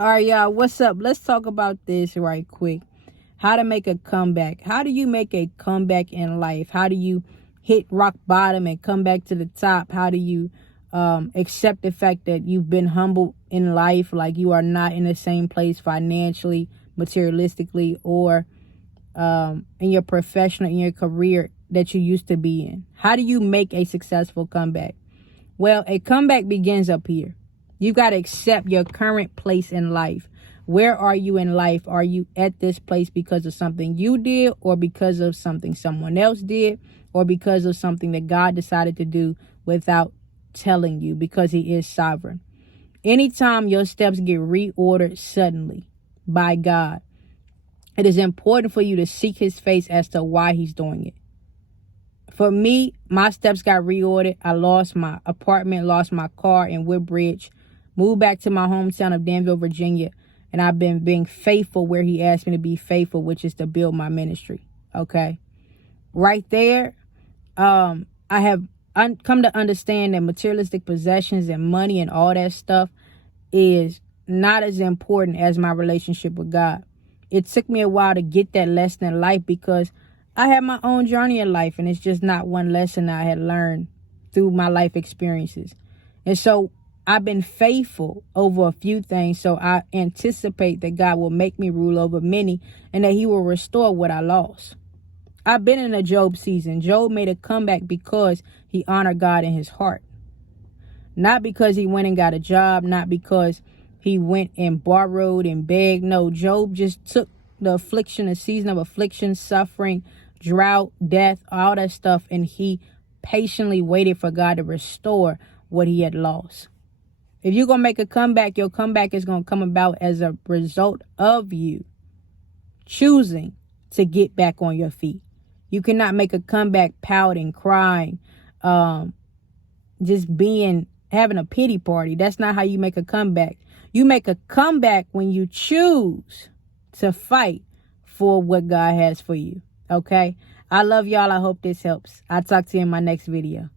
All right, y'all, what's up? Let's talk about this right quick. How to make a comeback. How do you make a comeback in life? How do you hit rock bottom and come back to the top? How do you accept the fact that you've been humbled in life, like you are not in the same place financially, materialistically, or in your professional, in your career that you used to be in? How do you make a successful comeback? Well, a comeback begins up here. You got to accept your current place in life. Where are you in life? Are you at this place because of something you did, or because of something someone else did, or because of something that God decided to do without telling you, because he is sovereign? Anytime your steps get reordered suddenly by God, it is important for you to seek his face as to why he's doing it. For me, my steps got reordered. I lost my apartment, lost my car in Woodbridge, moved back to my hometown of Danville, Virginia, and I've been being faithful where he asked me to be faithful, which is to build my ministry. Okay. Right there, I have come to understand that materialistic possessions and money and all that stuff is not as important as my relationship with God. It took me a while to get that lesson in life because I had my own journey in life, and it's just not one lesson I had learned through my life experiences. And so I've been faithful over a few things, so I anticipate that God will make me rule over many and that he will restore what I lost. I've been in a Job season. Job made a comeback because he honored God in his heart. Not because he went and got a job, not because he went and borrowed and begged. No, Job just took the affliction, a season of affliction, suffering, drought, death, all that stuff, and he patiently waited for God to restore what he had lost. If you're going to make a comeback, your comeback is going to come about as a result of you choosing to get back on your feet. You cannot make a comeback pouting, crying, just having a pity party. That's not how you make a comeback. You make a comeback when you choose to fight for what God has for you. Okay? I love y'all. I hope this helps. I'll talk to you in my next video.